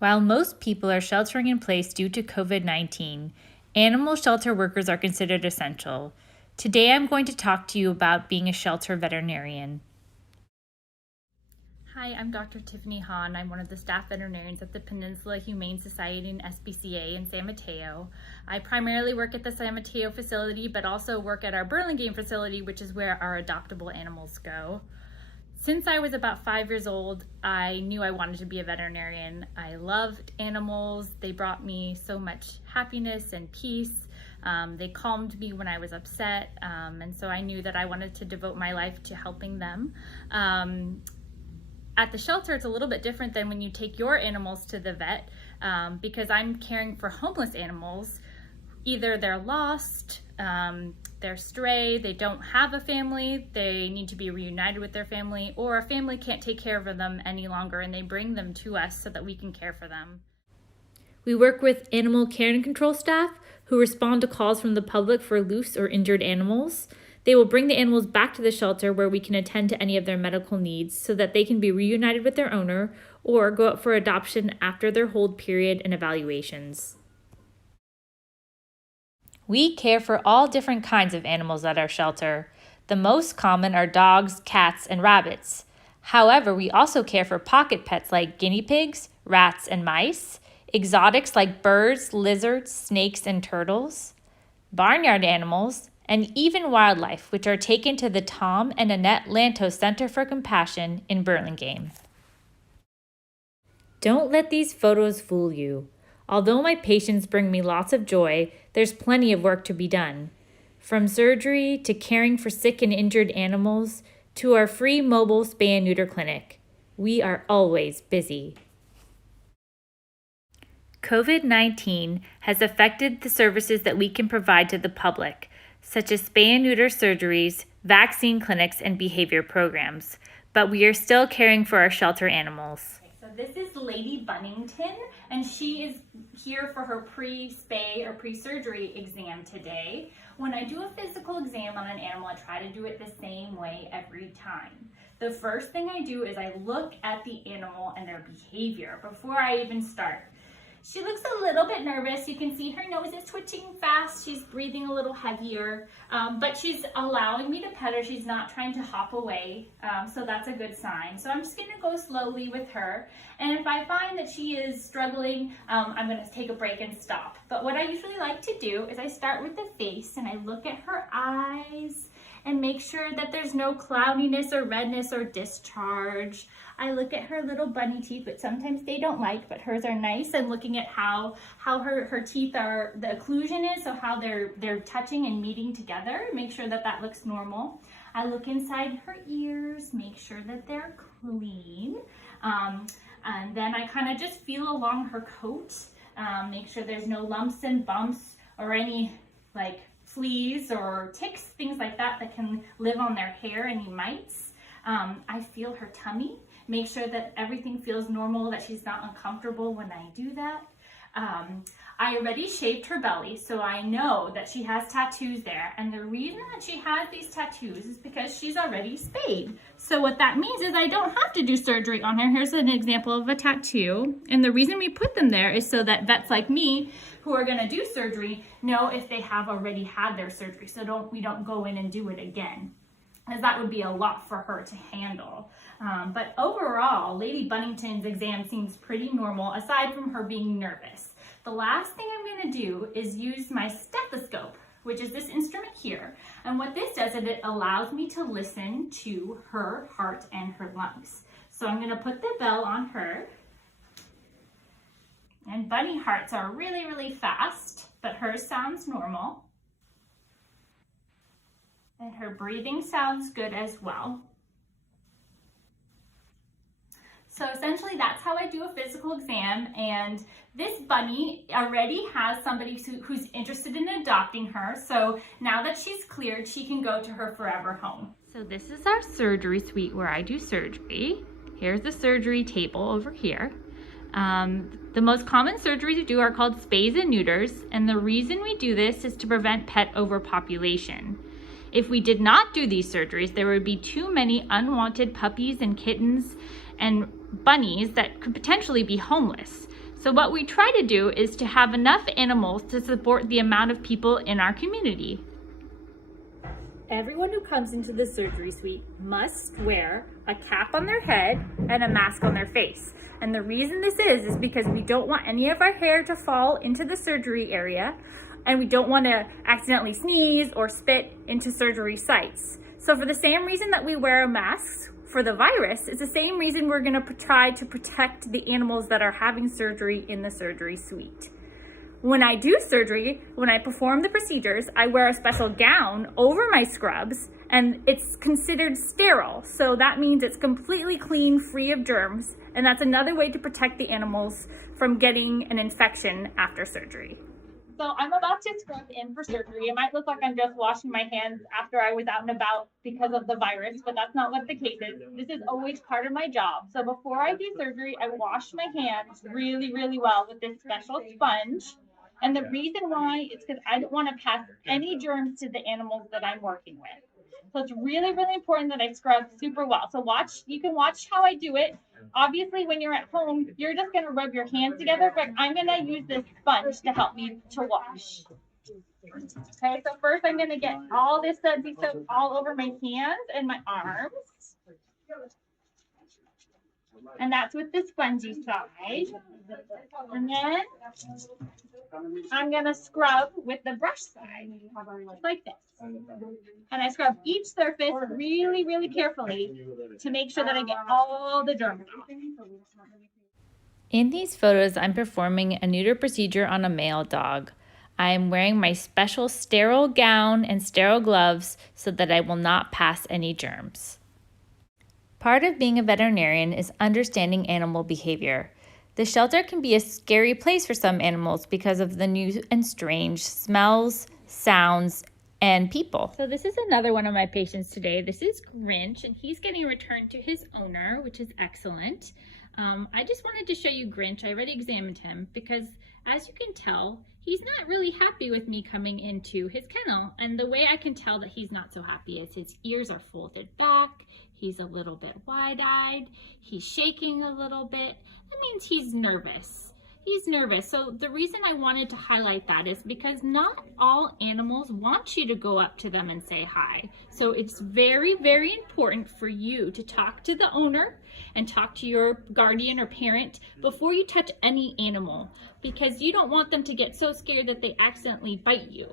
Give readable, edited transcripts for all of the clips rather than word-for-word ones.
While most people are sheltering in place due to COVID-19, animal shelter workers are considered essential. Today I'm going to talk to you about being a shelter veterinarian. Hi, I'm Dr. Tiffany Hahn. I'm one of the staff veterinarians at the Peninsula Humane Society and SPCA in San Mateo. I primarily work at the San Mateo facility, but also work at our Burlingame facility, which is where our adoptable animals go. Since I was about 5 years old, I knew I wanted to be a veterinarian. I loved animals. They brought me so much happiness and peace. They calmed me when I was upset, and so I knew that I wanted to devote my life to helping them. At the shelter, it's a little bit different than when you take your animals to the vet, because I'm caring for homeless animals. Either they're lost, they're stray, they don't have a family, they need to be reunited with their family, or a family can't take care of them any longer and they bring them to us so that we can care for them. We work with animal care and control staff who respond to calls from the public for loose or injured animals. They will bring the animals back to the shelter where we can attend to any of their medical needs so that they can be reunited with their owner or go up for adoption after their hold period and evaluations. We care for all different kinds of animals at our shelter. The most common are dogs, cats, and rabbits. However, we also care for pocket pets like guinea pigs, rats, and mice, exotics like birds, lizards, snakes, and turtles, barnyard animals, and even wildlife, which are taken to the Tom and Annette Lantos Center for Compassion in Burlingame. Don't let these photos fool you. Although my patients bring me lots of joy, there's plenty of work to be done. From surgery to caring for sick and injured animals to our free mobile spay and neuter clinic, we are always busy. COVID-19 has affected the services that we can provide to the public, such as spay and neuter surgeries, vaccine clinics, and behavior programs, but we are still caring for our shelter animals. So this is Lady Bunnington, and she is here for her pre-spay or pre-surgery exam today. When I do a physical exam on an animal, I try to do it the same way every time. The first thing I do is I look at the animal and their behavior before I even start. She looks a little bit nervous. You can see her nose is twitching fast. She's breathing a little heavier, but she's allowing me to pet her. She's not trying to hop away, so that's a good sign. So I'm just gonna go slowly with her. And if I find that she is struggling, I'm gonna take a break and stop. But what I usually like to do is I start with the face and I look at her eyes and make sure that there's no cloudiness or redness or discharge. I look at her little bunny teeth, which sometimes they don't like, but hers are nice, and looking at how her teeth are, the occlusion is, so how they're touching and meeting together, make sure that that looks normal. I look inside her ears, make sure that they're clean. And then I kind of just feel along her coat, make sure there's no lumps and bumps or any like fleas or ticks, things like that that can live on their hair, any mites. I feel her tummy, make sure that everything feels normal, that she's not uncomfortable when I do that. I already shaved her belly, so I know that she has tattoos there. And the reason that she has these tattoos is because she's already spayed. So what that means is I don't have to do surgery on her. Here's an example of a tattoo. And the reason we put them there is so that vets like me who are gonna do surgery know if they have already had their surgery. So we don't go in and do it again, as that would be a lot for her to handle. But overall, Lady Bunnington's exam seems pretty normal, aside from her being nervous. The last thing I'm gonna do is use my stethoscope, which is this instrument here. And what this does is it allows me to listen to her heart and her lungs. So I'm gonna put the bell on her. And bunny hearts are really, really fast, but hers sounds normal. And her breathing sounds good as well. So essentially that's how I do a physical exam, and this bunny already has somebody who's interested in adopting her. So now that she's cleared, she can go to her forever home. So this is our surgery suite where I do surgery. Here's the surgery table over here. The most common surgeries we do are called spays and neuters, and the reason we do this is to prevent pet overpopulation. If we did not do these surgeries, there would be too many unwanted puppies and kittens and bunnies that could potentially be homeless. So what we try to do is to have enough animals to support the amount of people in our community. Everyone who comes into the surgery suite must wear a cap on their head and a mask on their face. And the reason this is because we don't want any of our hair to fall into the surgery area, and we don't want to accidentally sneeze or spit into surgery sites. So for the same reason that we wear masks for the virus, it's the same reason we're going to try to protect the animals that are having surgery in the surgery suite. When I do surgery, when I perform the procedures, I wear a special gown over my scrubs, and it's considered sterile. So that means it's completely clean, free of germs, and that's another way to protect the animals from getting an infection after surgery. So I'm about to scrub in for surgery. It might look like I'm just washing my hands after I was out and about because of the virus, but that's not what the case is. This is always part of my job. So before I do surgery, I wash my hands really, really well with this special sponge. And the reason why is because I don't want to pass any germs to the animals that I'm working with. So it's really, really important that I scrub super well. So you can watch how I do it. Obviously, when you're at home, you're just going to rub your hands together, but I'm going to use this sponge to help me to wash. Okay, so first I'm going to get all this sudsy soap all over my hands and my arms. And that's with the spongy side. And then I'm going to scrub with the brush side, like this. And I scrub each surface really, really carefully to make sure that I get all the germs off. In these photos, I'm performing a neuter procedure on a male dog. I am wearing my special sterile gown and sterile gloves so that I will not pass any germs. Part of being a veterinarian is understanding animal behavior. The shelter can be a scary place for some animals because of the new and strange smells, sounds, and people. So this is another one of my patients today. This is Grinch, and he's getting returned to his owner, which is excellent. I just wanted to show you Grinch. I already examined him because, as you can tell, he's not really happy with me coming into his kennel. And the way I can tell that he's not so happy is his ears are folded back. He's a little bit wide-eyed. He's shaking a little bit. That means he's nervous. He's nervous. So the reason I wanted to highlight that is because not all animals want you to go up to them and say hi. So it's very, very important for you to talk to the owner and talk to your guardian or parent before you touch any animal, because you don't want them to get so scared that they accidentally bite you.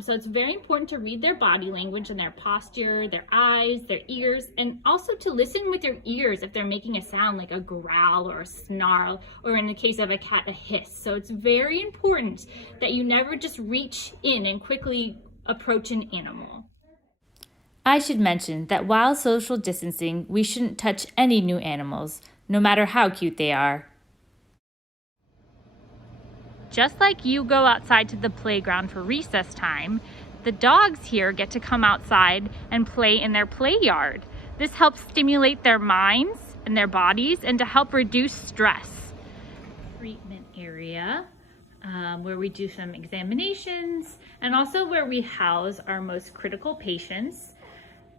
So it's very important to read their body language and their posture, their eyes, their ears, and also to listen with your ears if they're making a sound like a growl or a snarl, or in the case of a cat, a hiss. So it's very important that you never just reach in and quickly approach an animal. I should mention that while social distancing, we shouldn't touch any new animals, no matter how cute they are. Just like you go outside to the playground for recess time, the dogs here get to come outside and play in their play yard. This helps stimulate their minds and their bodies and to help reduce stress. Treatment area where we do some examinations and also where we house our most critical patients.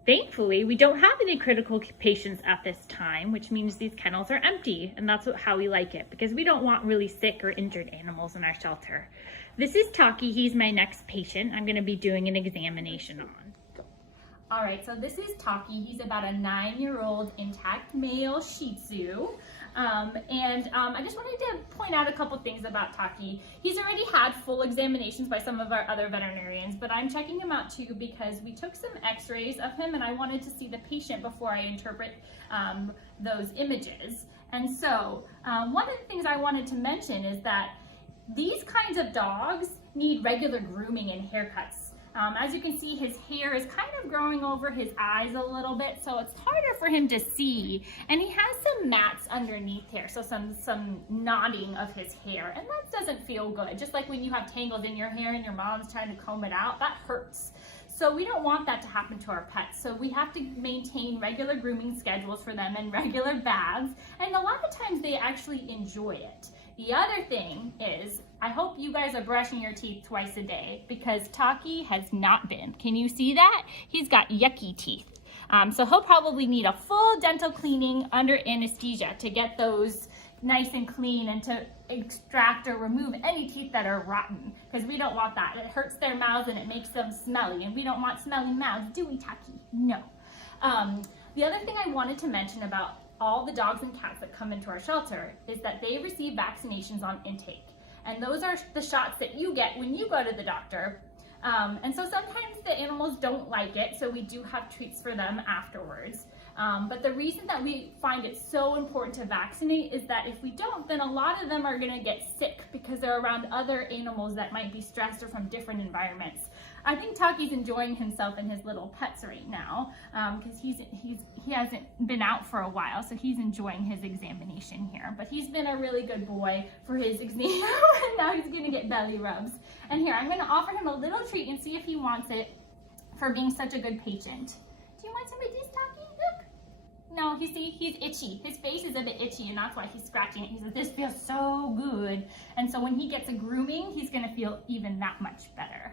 Thankfully, we don't have any critical patients at this time, which means these kennels are empty, and that's how we like it, because we don't want really sick or injured animals in our shelter. This is Taki. He's my next patient I'm going to be doing an examination on. All right, so this is Taki. He's about a 9-year-old intact male Shih Tzu. I just wanted to point out a couple things about Taki. He's already had full examinations by some of our other veterinarians, but I'm checking him out too because we took some x-rays of him and I wanted to see the patient before I interpret those images. And so one of the things I wanted to mention is that these kinds of dogs need regular grooming and haircuts. As you can see, his hair is kind of growing over his eyes a little bit, so it's harder for him to see. And he has some mats underneath here, so some knotting of his hair, and that doesn't feel good. Just like when you have tangles in your hair and your mom's trying to comb it out, that hurts. So we don't want that to happen to our pets. So we have to maintain regular grooming schedules for them and regular baths, and a lot of times they actually enjoy it. The other thing is, I hope you guys are brushing your teeth twice a day because Taki has not been. Can you see that? He's got yucky teeth. So he'll probably need a full dental cleaning under anesthesia to get those nice and clean and to extract or remove any teeth that are rotten, because we don't want that. It hurts their mouths and it makes them smelly, and we don't want smelly mouths, do we, Taki? No. The other thing I wanted to mention about all the dogs and cats that come into our shelter is that they receive vaccinations on intake. And those are the shots that you get when you go to the doctor. And so sometimes the animals don't like it, so we do have treats for them afterwards. But the reason that we find it so important to vaccinate is that if we don't, then a lot of them are gonna get sick because they're around other animals that might be stressed or from different environments. I think Taki's enjoying himself and his little pets right now because he hasn't been out for a while, so he's enjoying his examination here. But he's been a really good boy for his exam, and now he's gonna get belly rubs. And here, I'm gonna offer him a little treat and see if he wants it for being such a good patient. Do you want some of this, Taki? Look. No, you see, he's itchy. His face is a bit itchy, and that's why he's scratching it. He says, this feels so good. And so when he gets a grooming, he's gonna feel even that much better.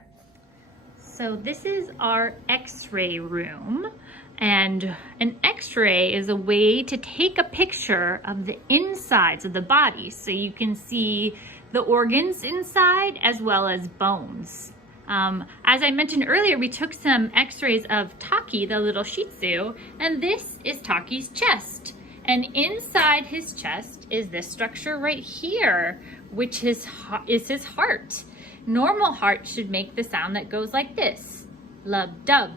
So this is our x-ray room, and an x-ray is a way to take a picture of the insides of the body so you can see the organs inside as well as bones. As I mentioned earlier, we took some x-rays of Taki, the little Shih Tzu, and this is Taki's chest. And inside his chest is this structure right here, which is his heart. Normal heart should make the sound that goes like this, lub-dub,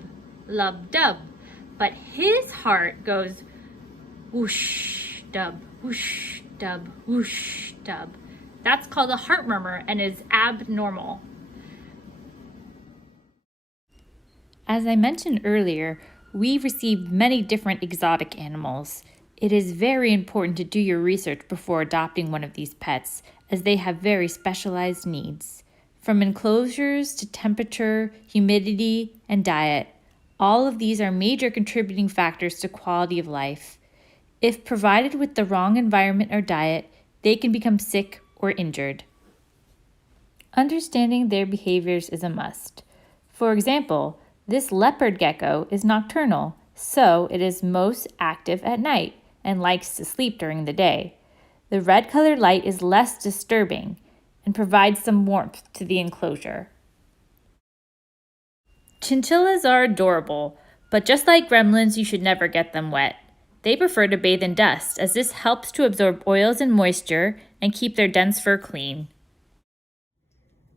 lub-dub. But his heart goes whoosh-dub, whoosh-dub, whoosh-dub. That's called a heart murmur and is abnormal. As I mentioned earlier, we received many different exotic animals. It is very important to do your research before adopting one of these pets, as they have very specialized needs. From enclosures to temperature, humidity, and diet, all of these are major contributing factors to quality of life. If provided with the wrong environment or diet, they can become sick or injured. Understanding their behaviors is a must. For example, this leopard gecko is nocturnal, so it is most active at night and likes to sleep during the day. The red-colored light is less disturbing and provides some warmth to the enclosure. Chinchillas are adorable, but just like gremlins, you should never get them wet. They prefer to bathe in dust, as this helps to absorb oils and moisture and keep their dense fur clean.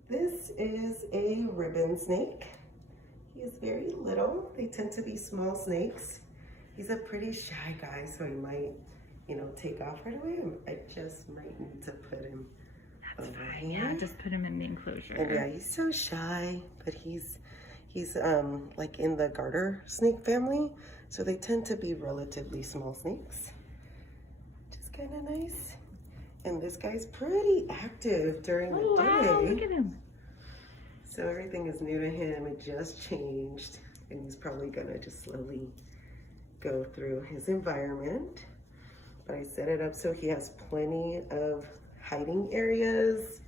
This is a ribbon snake. He is very little. They tend to be small snakes. He's a pretty shy guy, so he might, take off right away. I just might need to put him over here. Yeah, just put him in the enclosure. And yeah, he's so shy, but he's like in the garter snake family, so they tend to be relatively small snakes, which is kind of nice. And this guy's pretty active during the day. Wow, look at him. So everything is new to him. It just changed, and he's probably gonna just slowly go through his environment. But I set it up so he has plenty of hiding areas,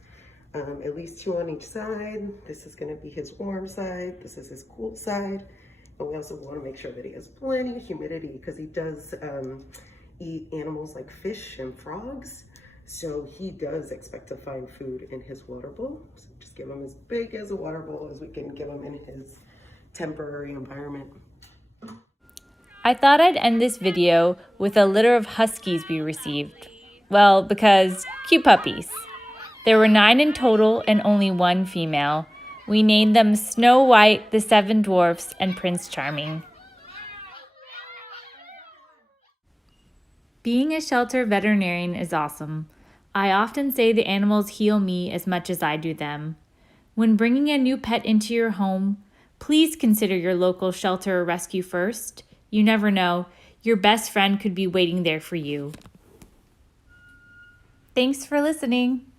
at least 2 on each side. This is gonna be his warm side. This is his cool side. And we also wanna make sure that he has plenty of humidity, because he does eat animals like fish and frogs. So he does expect to find food in his water bowl. So just give him as big as a water bowl as we can give him in his temporary environment. I thought I'd end this video with a litter of huskies we received. Well, because cute puppies. There were 9 in total and only 1 female. We named them Snow White, the 7 Dwarfs, and Prince Charming. Being a shelter veterinarian is awesome. I often say the animals heal me as much as I do them. When bringing a new pet into your home, please consider your local shelter or rescue first. You never know, your best friend could be waiting there for you. Thanks for listening.